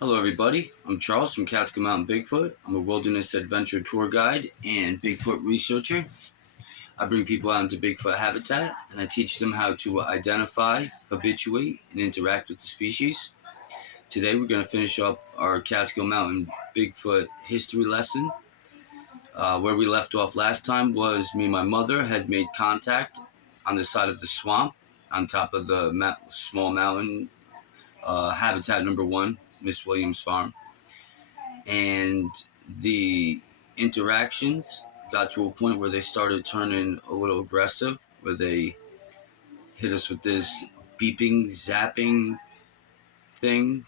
Hello everybody, I'm Charles from Catskill Mountain Bigfoot. I'm a wilderness adventure tour guide and Bigfoot researcher. I bring people out into Bigfoot habitat and I teach them how to identify, habituate, and interact with the species. Today we're going to finish up our Catskill Mountain Bigfoot history lesson. Where we left off last time was me and my mother had made contact on the side of the swamp on top of the small mountain, habitat number 1, Miss Williams Farm. And the interactions got to a point where they started turning a little aggressive, where they hit us with this beeping, zapping thing,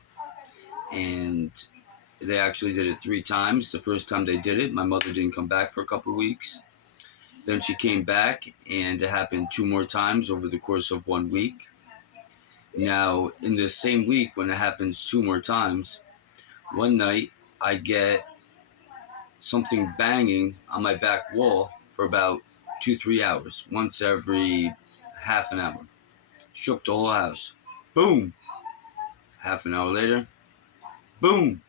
and they actually did it 3 times. The first time they did it, my mother didn't come back for a couple of weeks. Then she came back, and it happened 2 more times over the course of 1 week. Now, in the same week, when it happens 2 more times, one night I get something banging on my back wall for about 2-3 hours, once every half an hour. Shook the whole house. Boom! Half an hour later, boom!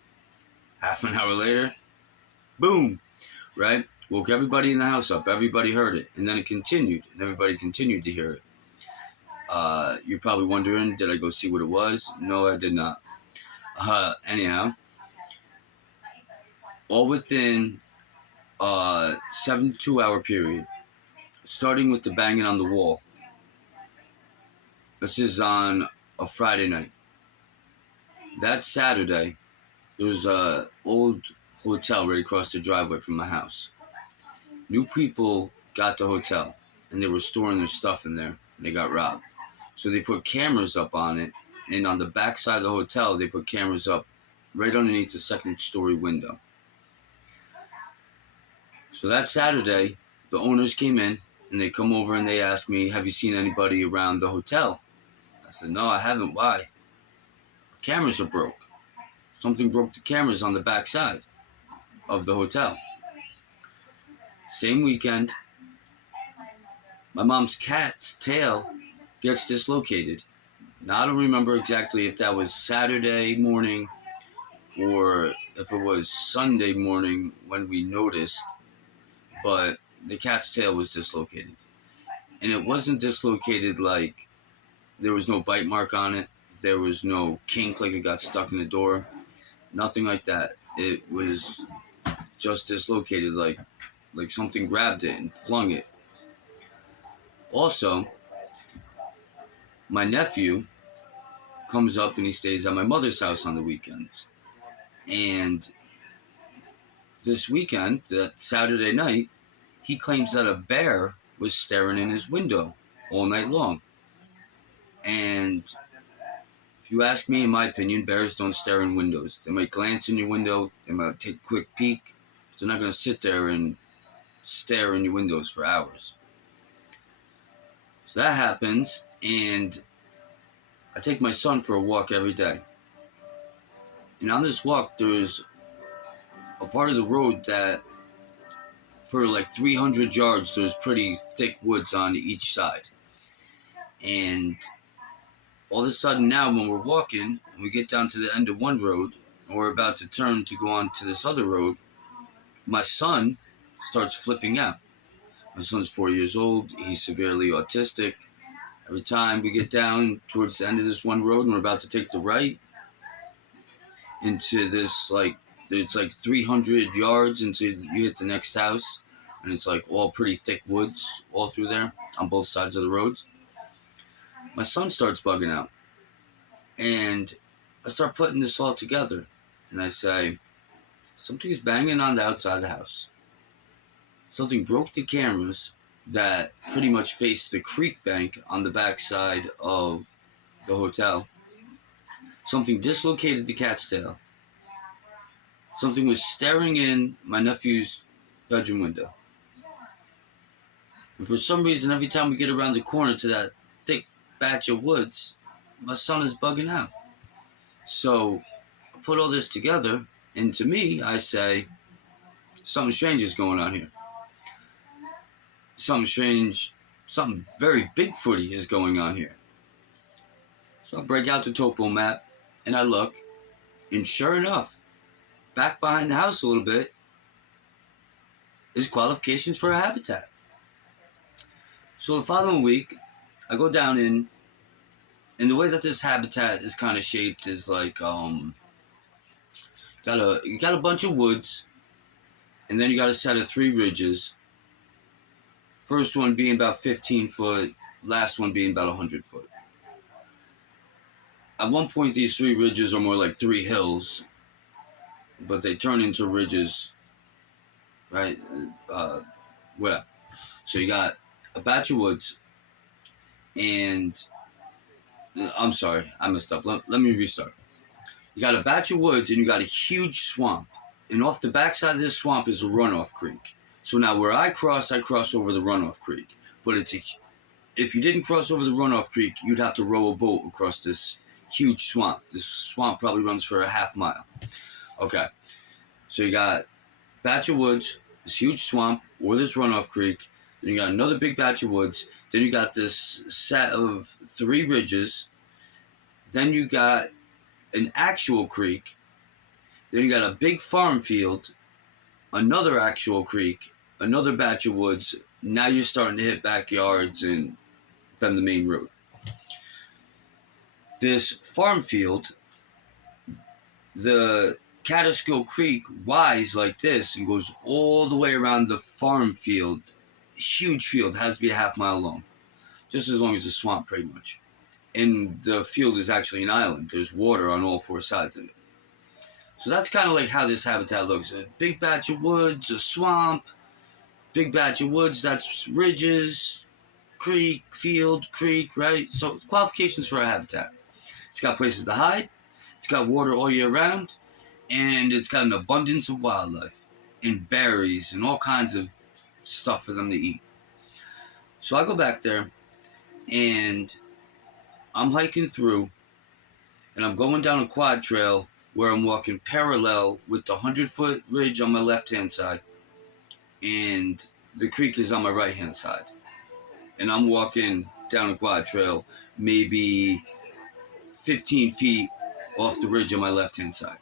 Half an hour later, boom! Right? Woke everybody in the house up. Everybody heard it. And then it continued, and everybody continued to hear it. You're probably wondering, did I go see what it was? No, I did not. Anyhow, all within a 72-hour period, starting with the banging on the wall. This is on a Friday night. That Saturday, there was an old hotel right across the driveway from my house. New people got the hotel, and they were storing their stuff in there, and they got robbed. So they put cameras up on it, and on the back side of the hotel, they put cameras up right underneath the second-story window. So that Saturday, the owners came in, and they come over and they asked me, have you seen anybody around the hotel? I said, no, I haven't. Why? Our cameras are broke. Something broke the cameras on the back side of the hotel. Same weekend, my mom's cat's tail gets dislocated. Now, I don't remember exactly if that was Saturday morning or if it was Sunday morning when we noticed, but the cat's tail was dislocated. And it wasn't dislocated like there was no bite mark on it. There was no kink like it got stuck in the door. Nothing like that. It was just dislocated like something grabbed it and flung it. Also, my nephew comes up and he stays at my mother's house on the weekends. And this weekend, that Saturday night, he claims that a bear was staring in his window all night long. And if you ask me, in my opinion, bears don't stare in windows. They might glance in your window, they might take a quick peek, but they're not going to sit there and stare in your windows for hours. So that happens, and I take my son for a walk every day. And on this walk, there's a part of the road that for like 300 yards, there's pretty thick woods on each side. And all of a sudden now, when we're walking, and we get down to the end of one road, and we're about to turn to go on to this other road, my son starts flipping out. My son's 4 years old. He's severely autistic. Every time we get down towards the end of this one road and we're about to take the right into this, it's like 300 yards until you hit the next house. And it's like all pretty thick woods all through there on both sides of the roads. My son starts bugging out. And I start putting this all together. And I say, something's banging on the outside of the house. Something broke the cameras that pretty much faced the creek bank on the backside of the hotel. Something dislocated the cat's tail. Something was staring in my nephew's bedroom window. And for some reason, every time we get around the corner to that thick batch of woods, my son is bugging out. So I put all this together, and to me, I say, something strange is going on here. Something strange, something very Bigfooty is going on here. So I break out the topo map, and I look, And sure enough, back behind the house a little bit is qualifications for a habitat. So the following week, I go down in, and the way that this habitat is kind of shaped is like, you got a bunch of woods, and then you got a set of 3 ridges. First one being about 15 foot, last one being about 100 foot. At one point, these 3 ridges are more like 3 hills, but they turn into ridges, right? Whatever. So you got a batch of woods, and I'm sorry, I messed up. Let me restart. You got a batch of woods, and you got a huge swamp. And off the backside of this swamp is a runoff creek. So now where I cross over the runoff creek. But if you didn't cross over the runoff creek, you'd have to row a boat across this huge swamp. This swamp probably runs for a half mile. Okay. So you got a batch of woods, this huge swamp, or this runoff creek. Then you got another big batch of woods. Then you got this set of 3 ridges. Then you got an actual creek. Then you got a big farm field, another actual creek, another batch of woods. Now you're starting to hit backyards and then the main road. This farm field, the Catskill Creek winds like this and goes all the way around the farm field. Huge field, has to be a half mile long. Just as long as the swamp, pretty much. And the field is actually an island. There's water on all 4 sides of it. So that's kind of like how this habitat looks. A big batch of woods, a swamp, big batch of woods, that's ridges, creek, field, creek, right? So qualifications for a habitat. It's got places to hide, it's got water all year round, and it's got an abundance of wildlife and berries and all kinds of stuff for them to eat. So I go back there, and I'm hiking through, and I'm going down a quad trail where I'm walking parallel with the 100-foot ridge on my left-hand side, and the creek is on my right-hand side. And I'm walking down a quad trail maybe 15 feet off the ridge on my left-hand side.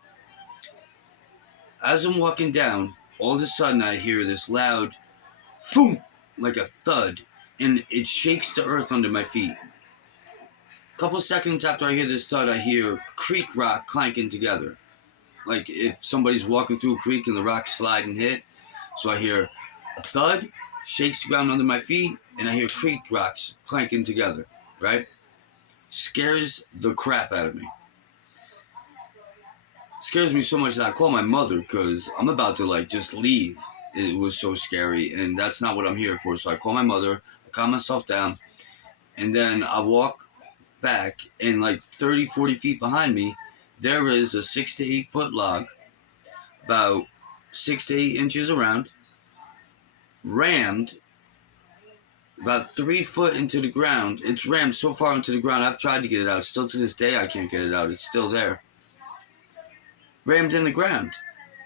As I'm walking down, all of a sudden I hear this loud thump, like a thud, and it shakes the earth under my feet. A couple seconds after I hear this thud, I hear creek rock clanking together. Like if somebody's walking through a creek and the rocks slide and hit. So I hear a thud, shakes the ground under my feet, and I hear creek rocks clanking together, right? Scares the crap out of me. Scares me so much that I call my mother because I'm about to just leave. It was so scary, and that's not what I'm here for. So I call my mother, I calm myself down, and then I walk back, and 30, 40 feet behind me, there is a 6 to 8 foot log, about 6 to 8 inches around, rammed about 3 foot into the ground. It's rammed so far into the ground, I've tried to get it out. Still to this day, I can't get it out. It's still there. Rammed in the ground.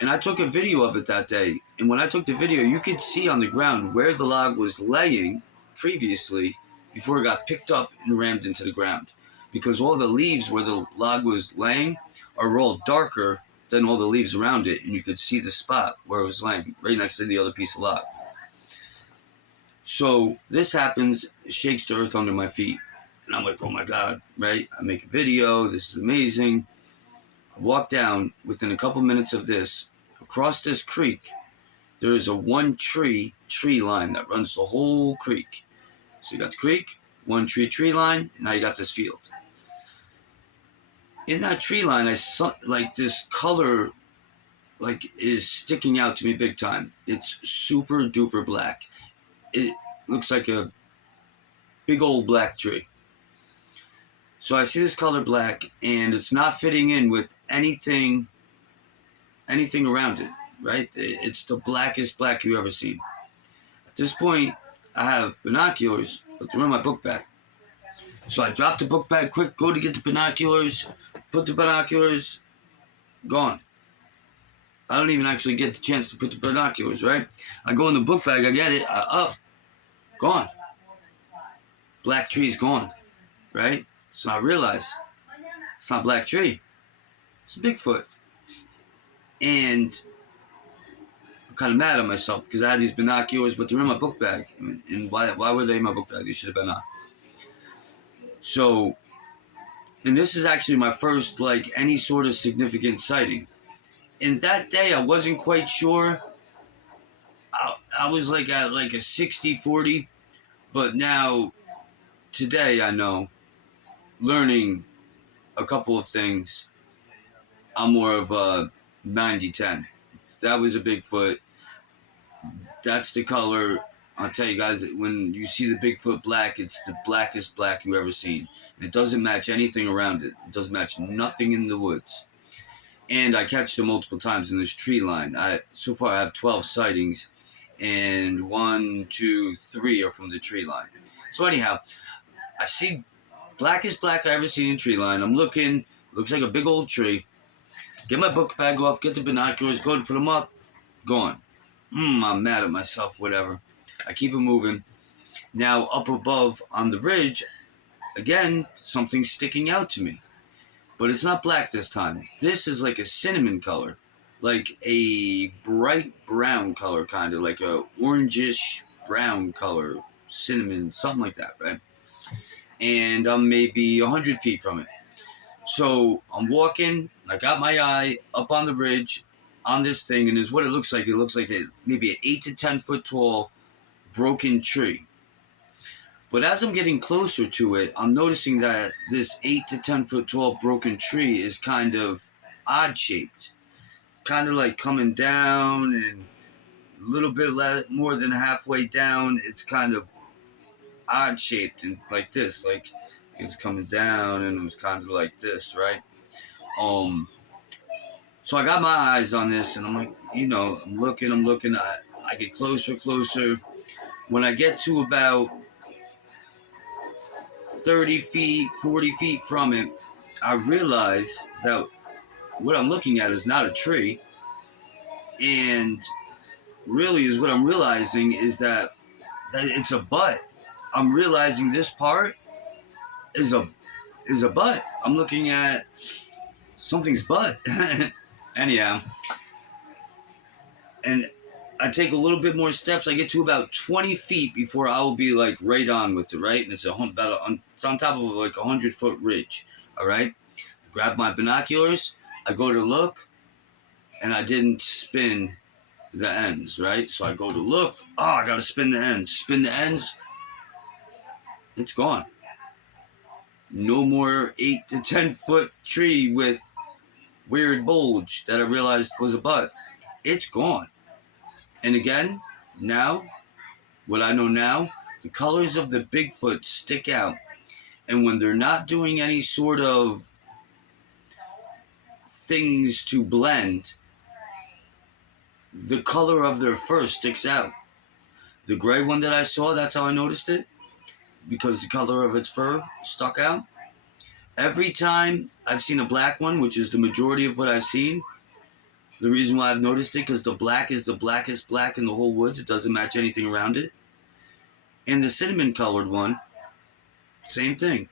And I took a video of it that day. And when I took the video, you could see on the ground where the log was laying previously before it got picked up and rammed into the ground. Because all the leaves where the log was laying are all darker than all the leaves around it. And you could see the spot where it was laying, right next to the other piece of log. So this happens, it shakes the earth under my feet. And I'm like, oh my God, right? I make a video, this is amazing. I walk down, within a couple minutes of this, across this creek, there is a 1 tree line that runs the whole creek. So you got the creek, 1 tree line, and now you got this field. In that tree line, I saw this color is sticking out to me big time. It's super duper black. It looks like a big old black tree. So I see this color black, and it's not fitting in with anything around it, right? It's the blackest black you've ever seen. At this point, I have binoculars, but they're in my book bag. So I drop the book bag quick, go to get the binoculars, put the binoculars, gone. I don't even actually get the chance to put the binoculars, right? I go in the book bag, I get it, gone. Black tree's gone, right? So I realize it's not a black tree, it's a Bigfoot. And I'm kind of mad at myself because I had these binoculars, but they're in my book bag. And why were they in my book bag? They should have been on. So, and this is actually my first, like, any sort of significant sighting. And that day, I wasn't quite sure. I was like at like a 60-40, but now, today, I know, learning a couple of things, I'm more of a 90-10. That was a Bigfoot. That's the color. I'll tell you guys, when you see the Bigfoot black, it's the blackest black you ever seen. And it doesn't match anything around it. It doesn't match nothing in the woods. And I catch them multiple times in this tree line. So far I have 12 sightings, and 1, 2, 3 are from the tree line. So anyhow, I see blackest black I ever seen in tree line. I'm looking, looks like a big old tree. Get my book bag off, get the binoculars, go to put them up, gone. I'm mad at myself, whatever. I keep it moving. Now, up above on the ridge, again, something's sticking out to me. But it's not black this time. This is like a cinnamon color. Like a bright brown color, kind of. Like a orangish brown color. Cinnamon, something like that, right? And I'm maybe 100 feet from it. So I'm walking, I got my eye up on the ridge on this thing, and this is what it looks like. It looks like maybe an 8 to 10 foot tall broken tree. But as I'm getting closer to it, I'm noticing that this 8 to 10 foot tall broken tree is kind of odd shaped. Kind of like coming down, and a little bit more than halfway down, it's kind of odd shaped and like this, like it's coming down and it was kind of like this, right? So I got my eyes on this, and I'm like, I'm looking, I get closer. When I get to about 30 feet, 40 feet from it, I realize that what I'm looking at is not a tree, and really is what I'm realizing is that it's a butt. I'm realizing this part is a butt. I'm looking at something's butt. Anyhow, and I take a little bit more steps. I get to about 20 feet before I will be like right on with it, right? And it's it's on top of like 100-foot ridge, all right? I grab my binoculars, I go to look, and I didn't spin the ends, right? So I go to look, I gotta spin the ends, it's gone. No more 8 to 10 foot tree with weird bulge that I realized was a butt. It's gone. And again, now, what I know now, the colors of the Bigfoot stick out. And when they're not doing any sort of things to blend, the color of their fur sticks out. The gray one that I saw, that's how I noticed it, because the color of its fur stuck out. Every time I've seen a black one, which is the majority of what I've seen, the reason why I've noticed it, because the black is the blackest black in the whole woods. It doesn't match anything around it. And the cinnamon colored one, same thing.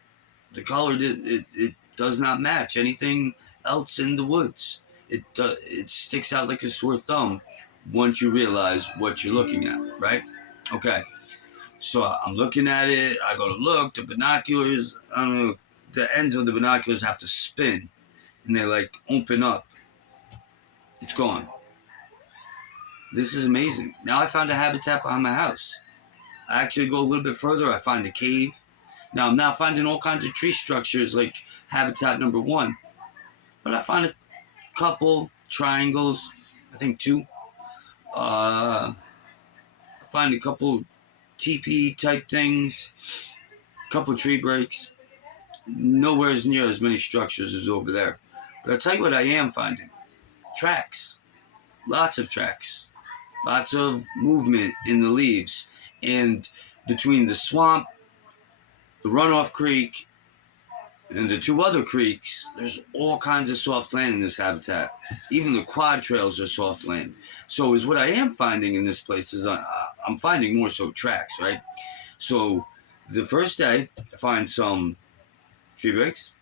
The color, it does not match anything else in the woods. It sticks out like a sore thumb once you realize what you're looking at, right? Okay. So I'm looking at it. I go to look. The binoculars, I don't know, the ends of the binoculars have to spin, and they like open up. It's gone. This is amazing. Now I found a habitat behind my house. I actually go a little bit further. I find a cave. Now I'm not finding all kinds of tree structures like habitat number 1, but I find a couple triangles. I think 2. I find a couple teepee type things. A couple tree breaks. Nowhere as near as many structures as over there. But I'll tell you what I am finding. Tracks. Lots of tracks. Lots of movement in the leaves. And between the swamp, the runoff creek, and the 2 other creeks, there's all kinds of soft land in this habitat. Even the quad trails are soft land. So is what I am finding in this place is I'm finding more so tracks, right? So the first day, I find some tree breaks.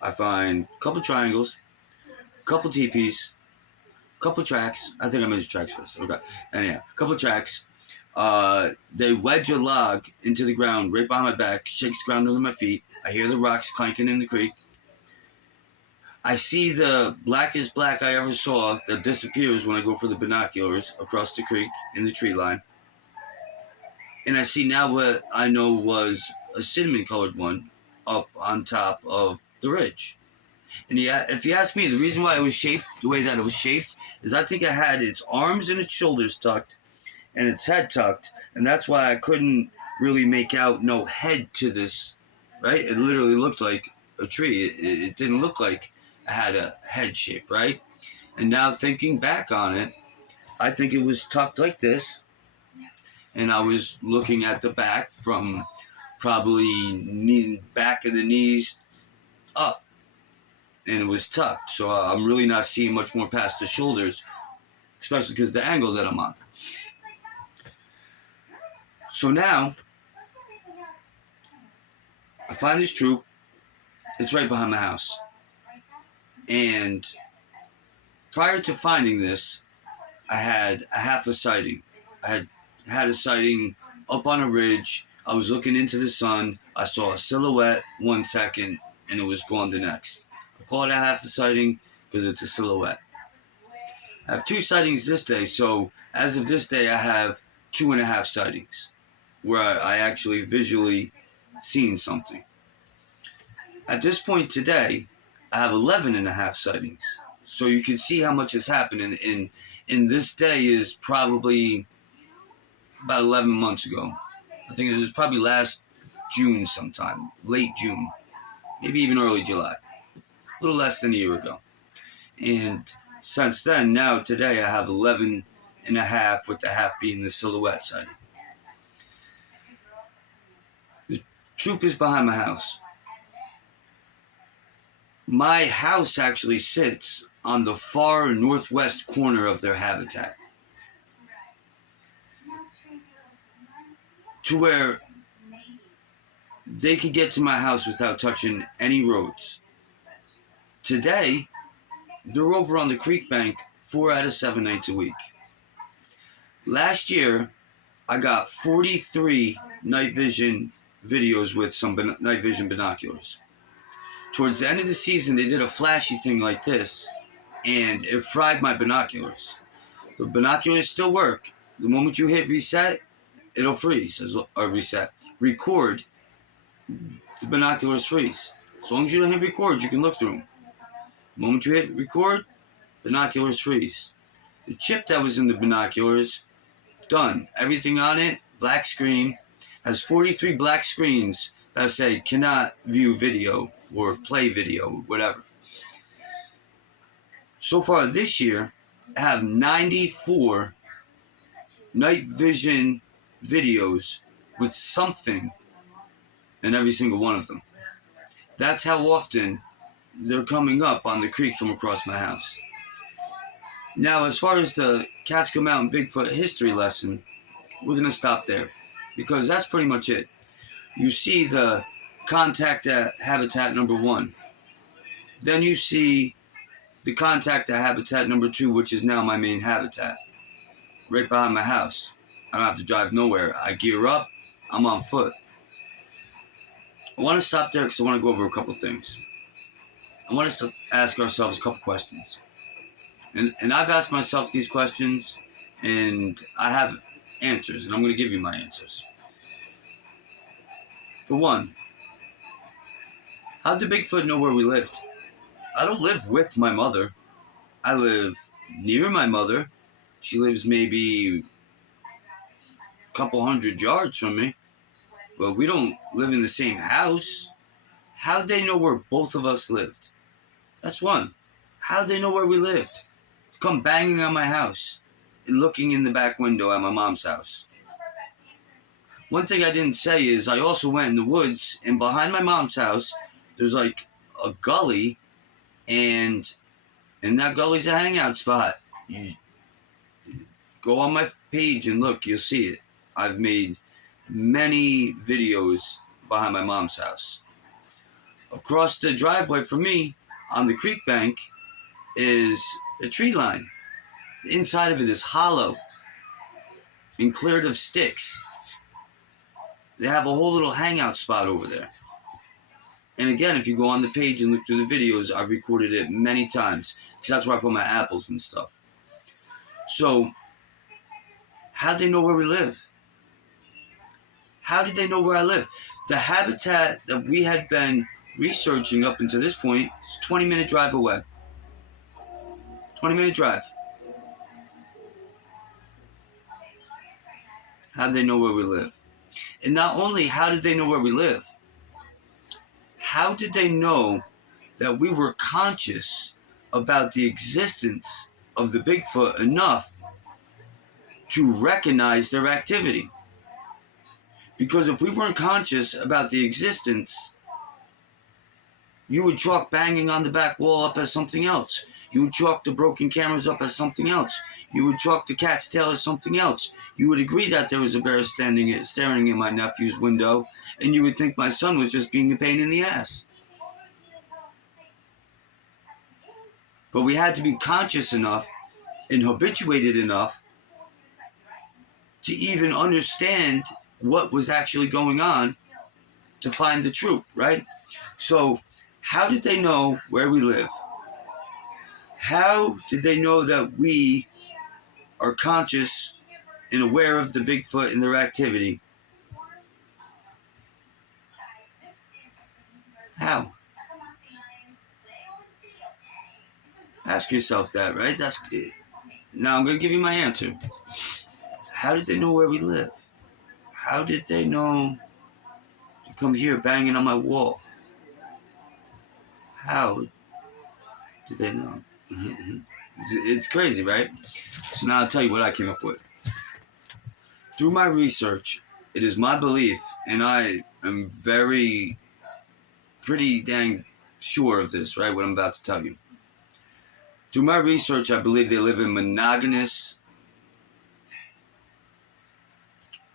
I find a couple triangles, a couple teepees, couple tracks. I think I mentioned tracks first. Okay. Anyhow, couple tracks. They wedge a log into the ground right behind my back, shakes the ground under my feet. I hear the rocks clanking in the creek. I see the blackest black I ever saw that disappears when I go for the binoculars across the creek in the tree line. And I see now what I know was a cinnamon-colored one up on top of the ridge. And if you ask me, the reason why it was shaped the way that it was shaped is I think it had its arms and its shoulders tucked and its head tucked, and that's why I couldn't really make out no head to this, right? It literally looked like a tree. It didn't look like it had a head shape, right? And now thinking back on it, I think it was tucked like this, and I was looking at the back from probably back of the knees up, and it was tucked. So I'm really not seeing much more past the shoulders, especially because the angle that I'm on. So now, I find this troop. It's right behind my house. And prior to finding this, I had a half a sighting. I had a sighting up on a ridge. I was looking into the sun. I saw a silhouette 1 second, and it was gone the next. I call it a half a sighting because it's a silhouette. I have 2 sightings this day, so as of this day, I have 2.5 sightings where I actually visually seen something. At this point today, I have 11.5 sightings. So you can see how much has happened in this day is probably about 11 months ago. I think it was probably last June sometime, late June, maybe even early July, a little less than a year ago. And since then, now today, I have 11.5 with the half being the silhouette sighting. The troop is behind my house. My house actually sits on the far northwest corner of their habitat, to where they could get to my house without touching any roads. Today, they're over on the creek bank 4 out of 7 nights a week. Last year, I got 43 night vision videos with some night vision binoculars. Towards the end of the season, they did a flashy thing like this, and it fried my binoculars. The binoculars still work. The moment you hit reset, it'll freeze, or reset. Record, the binoculars freeze. As long as you don't hit record, you can look through them. The moment you hit record, binoculars freeze. The chip that was in the binoculars, done. Everything on it, black screen, has 43 black screens that say cannot view video or play video, whatever. So far this year, I have 94 night vision videos with something in every single one of them. That's how often they're coming up on the creek from across my house. Now, as far as the Catskill Mountain Bigfoot history lesson, we're going to stop there, because that's pretty much it. You see the contact at habitat number 1. Then you see the contact at habitat number 2, which is now my main habitat, right behind my house. I don't have to drive nowhere. I gear up, I'm on foot. I want to stop there because I want to go over a couple things. I want us to ask ourselves a couple questions. And I've asked myself these questions, and I have answers, and I'm going to give you my answers. For one, how did Bigfoot know where we lived? I don't live with my mother. I live near my mother. She lives maybe a couple hundred yards from me. But we don't live in the same house. How'd they know where both of us lived? That's one. How'd they know where we lived? Come banging on my house and looking in the back window at my mom's house. One thing I didn't say is I also went in the woods, and behind my mom's house, there's like a gully, and in that gully's a hangout spot. You go on my page and look, you'll see it. I've made many videos behind my mom's house. Across the driveway from me, on the creek bank, is a tree line. The inside of it is hollow and cleared of sticks. They have a whole little hangout spot over there. And again, if you go on the page and look through the videos, I've recorded it many times because that's where I put my apples and stuff. So, how'd they know where we live? How did they know where I live? The habitat that we had been researching up until this point is a 20-minute drive away. 20-minute drive. How did they know where we live? And not only how did they know where we live, how did they know that we were conscious about the existence of the Bigfoot enough to recognize their activity? Because if we weren't conscious about the existence, you would chalk banging on the back wall up as something else. You would chalk the broken cameras up as something else. You would chalk the cat's tail as something else. You would agree that there was a bear staring in my nephew's window, and you would think my son was just being a pain in the ass. But we had to be conscious enough and habituated enough to even understand what was actually going on to find the truth, right? So, how did they know where we live? How did they know that we are conscious and aware of the Bigfoot and their activity? How? Ask yourself that, right? Now I'm going to give you my answer. How did they know where we live? How did they know to come here banging on my wall? How did they know? It's crazy, right? So now I'll tell you what I came up with. Through my research, it is my belief, and I am pretty dang sure of this, right? What I'm about to tell you. Through my research, I believe they live in monogamous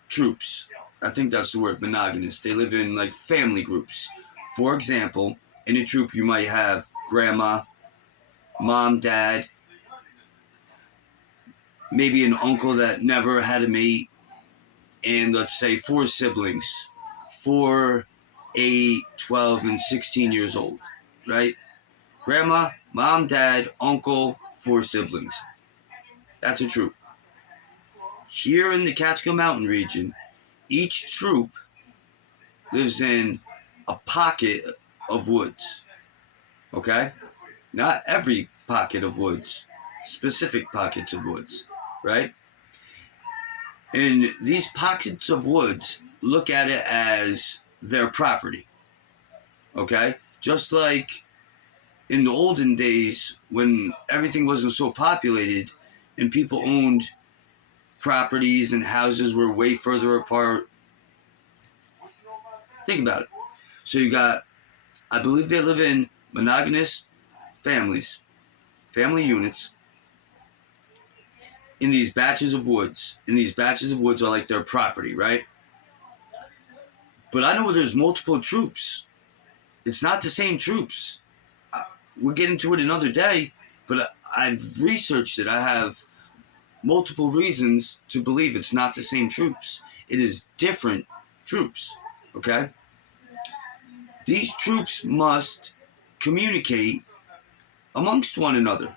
troops. I think that's the word, monogamous. They live in like family groups. For example, in a troop you might have grandma, mom, dad, maybe an uncle that never had a mate, and let's say 4 siblings, 4, 8, 12, and 16 years old, right? Grandma, mom, dad, uncle, 4 siblings. That's a troop. Here in the Catskill Mountain region, each troop lives in a pocket of woods. Okay? Not every pocket of woods. Specific pockets of woods. Right? And these pockets of woods look at it as their property. Okay? Just like in the olden days when everything wasn't so populated and people owned properties and houses were way further apart. Think about it. So you got, I believe they live in monogamous families, family units, in these batches of woods. And these batches of woods are like their property, right? But I know there's multiple troops. It's not the same troops. We'll get into it another day, but I've researched it. I have multiple reasons to believe it's not the same troops. It is different troops, okay? These troops must communicate amongst one another.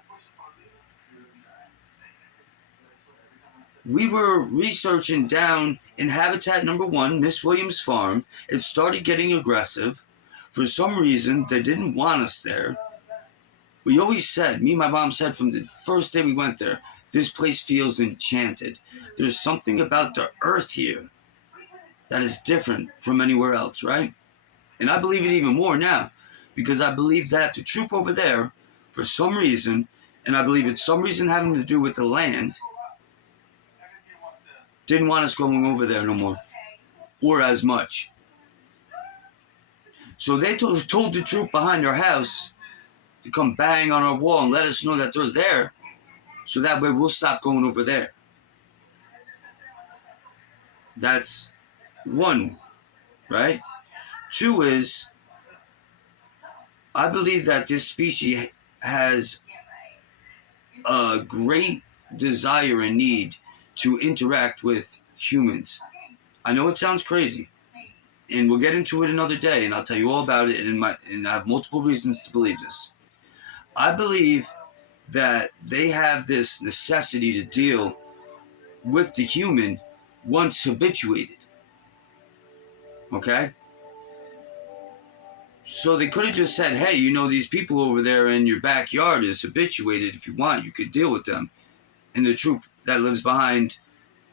We were researching down in habitat number 1, Miss Williams Farm. It started getting aggressive. For some reason, they didn't want us there. We always said, me and my mom said from the first day we went there, this place feels enchanted. There's something about the earth here that is different from anywhere else, right? And I believe it even more now, because I believe that the troop over there, for some reason, and I believe it's some reason having to do with the land, didn't want us going over there no more, or as much. So they told the troop behind our house to come bang on our wall and let us know that they're there, so that way we'll stop going over there. That's 1, right? 2 is, I believe that this species has a great desire and need to interact with humans. I know it sounds crazy, and we'll get into it another day, and I'll tell you all about it, and I have multiple reasons to believe this. I believe that they have this necessity to deal with the human once habituated. Okay? So they could have just said, hey, these people over there in your backyard is habituated. If you want, you could deal with them. And the troop that lives behind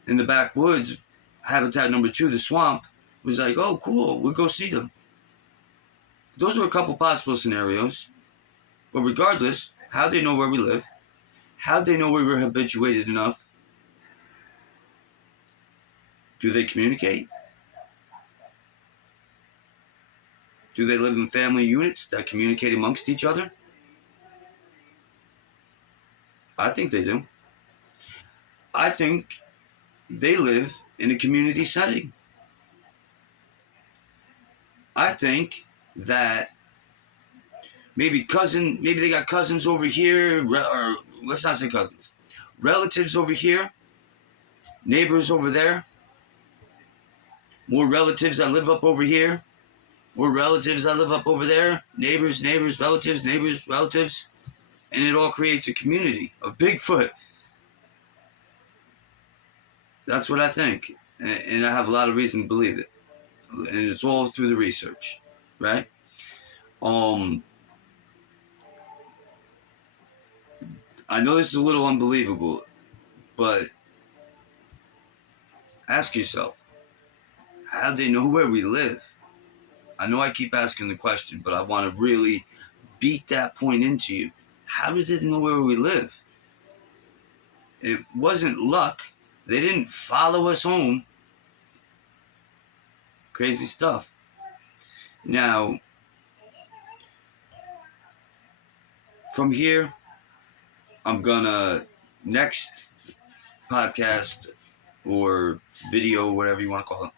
in the backwoods, habitat number 2, the swamp, was like, oh, cool, we'll go see them. Those are a couple possible scenarios. But regardless, how'd they know where we live? How'd they know we were habituated enough? Do they communicate? Do they live in family units that communicate amongst each other? I think they do. I think they live in a community setting. I think that maybe they got cousins over here, or let's not say cousins, relatives over here, neighbors over there, more relatives that live up over here, more relatives that live up over there, neighbors, relatives, and it all creates a community of Bigfoot. That's what I think, and I have a lot of reason to believe it, and it's all through the research, right? I know this is a little unbelievable, but ask yourself, how do they know where we live? I know I keep asking the question, but I want to really beat that point into you. How did they know where we live? It wasn't luck. They didn't follow us home. Crazy stuff. Now, from here, I'm gonna, next podcast or video, whatever you want to call it,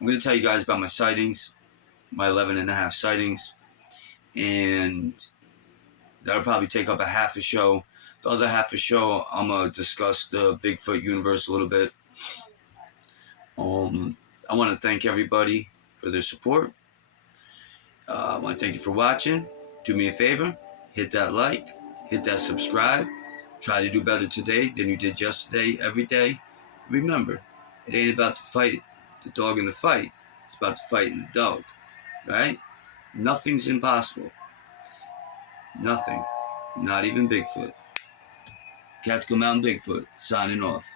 I'm gonna tell you guys about my sightings, my 11.5 sightings, and that'll probably take up a half a show. The other half a show, I'm gonna discuss the Bigfoot universe a little bit. I want to thank everybody for their support. I want to thank you for watching. Do me a favor, hit that like, hit that subscribe. Try to do better today than you did yesterday, every day. Remember, it ain't about to fight the dog in the fight. It's about to fight in the dog, right? Nothing's impossible. Nothing. Not even Bigfoot. Catskill Mountain Bigfoot, signing off.